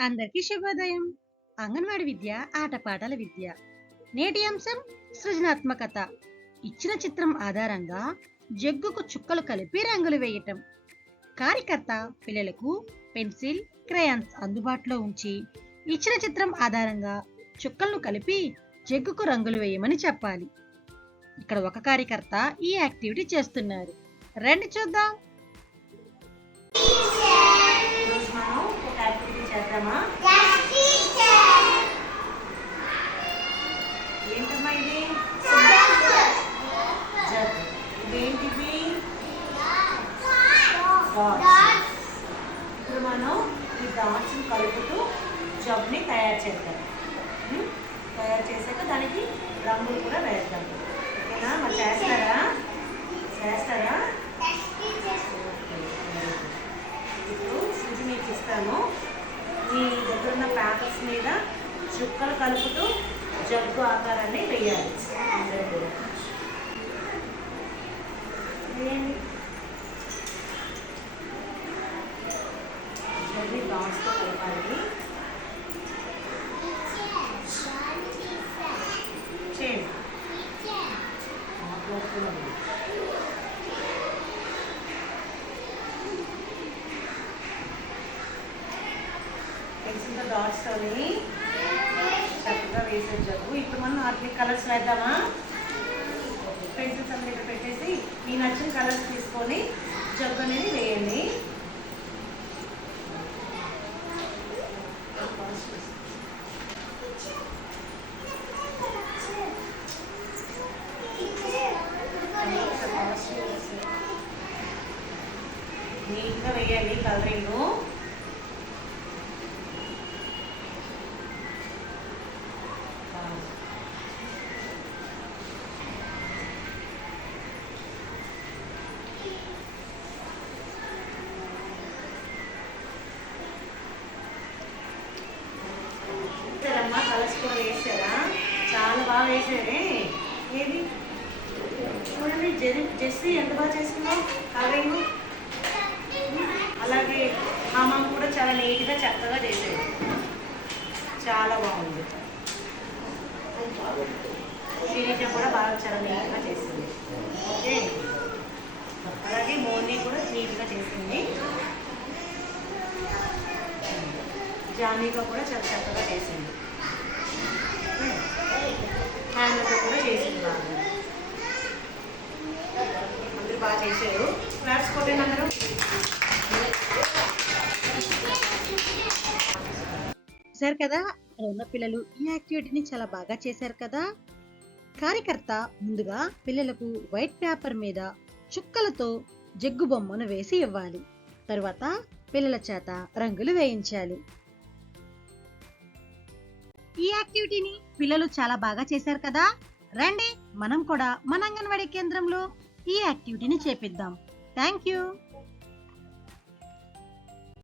అందరికీ శుభోదయం. అంగన్వాడి విద్య ఆటపాటల విద్య. నేటి అంశం సృజనాత్మకత. ఇచ్చిన చిత్రం ఆధారంగా జగ్గుకు చుక్కలు కలిపి రంగులు వేయటం. కార్యకర్త పిల్లలకు పెన్సిల్ క్రయాన్స్ అందుబాటులో ఉంచి ఇచ్చిన చిత్రం ఆధారంగా చుక్కలను కలిపి జగ్గుకు రంగులు వేయమని చెప్పాలి. ఇక్కడ ఒక కార్యకర్త ఈ యాక్టివిటీ చేస్తున్నారు. రండి చూద్దాం. చేద్దామా ఏంటమ్మా ఇది? జగ్ ఇదేంటిది? ఇప్పుడు మనం ఈ డాట్స్ని కలుపుతూ జబ్ని తయారు చేద్దాం? తయారు చేశాక దానికి రంగులు కూడా వేద్దాం. ఓకేనా? మరి చేస్తారా? చేస్తారా? ఇప్పుడు సూజి మీకు ఇస్తాను మీ ఉన్న పేపర్స్ మీద చుక్కలు కలుపుతూ జగ్గు ఆకారాన్ని వేయాలి అందరూ కూడా. జగ్గు డాట్స్తో కలపాలి డాట్స్ డాట్స్తోని చక్కగా వేసే ఇప్పుడు మనం వాటిని కలర్స్ వేద్దామా? పెన్సిల్స్ అన్ని ఇక్కడ పెట్టేసి మీ నచ్చిన కలర్స్ తీసుకొని జగ్గు అనేది వేయండి. నీట్గా వేయండి కలరింగ్ వేసారమ్మా కలర్స్ కూడా వేసారా? చాలా బాగా వేసారే. ఏది? చూడండి జరి జెస్సీ ఎంత బాగా చేస్తున్నావు కలరింగ్ అలాగే అమ్మ కూడా చాలా నీట్గా చక్కగా చేసేది చాలా బాగుంది. శ్రీనిజ కూడా బాగా చాలా నీట్గా చేసింది. ఓకే? అలాగే మోని కూడా నీట్గా చేసింది. జానీగా కూడా చాలా చక్కగా చేసింది. హ్యాండ్తో కూడా చేసింది అందరూ బాగా చేశారు. క్లాప్స్ కొట్టండి అందరూ? చూశారు కదా? అక్కడ ఉన్న పిల్లలు ఈ యాక్టివిటీని చాలా బాగా చేశారు కదా? కార్యకర్త ముందుగా పిల్లలకు వైట్ పేపర్ మీద చుక్కలతో జగ్గు బొమ్మను వేసి ఇవ్వాలి. తరువాత పిల్లల చేత రంగులు వేయించాలి. ఈ యాక్టివిటీని పిల్లలు చాలా బాగా చేశారు కదా? రండి మనం కూడా మన అంగన్వాడీ కేంద్రంలో ఈ యాక్టివిటీని చేపిద్దాం. Thank you.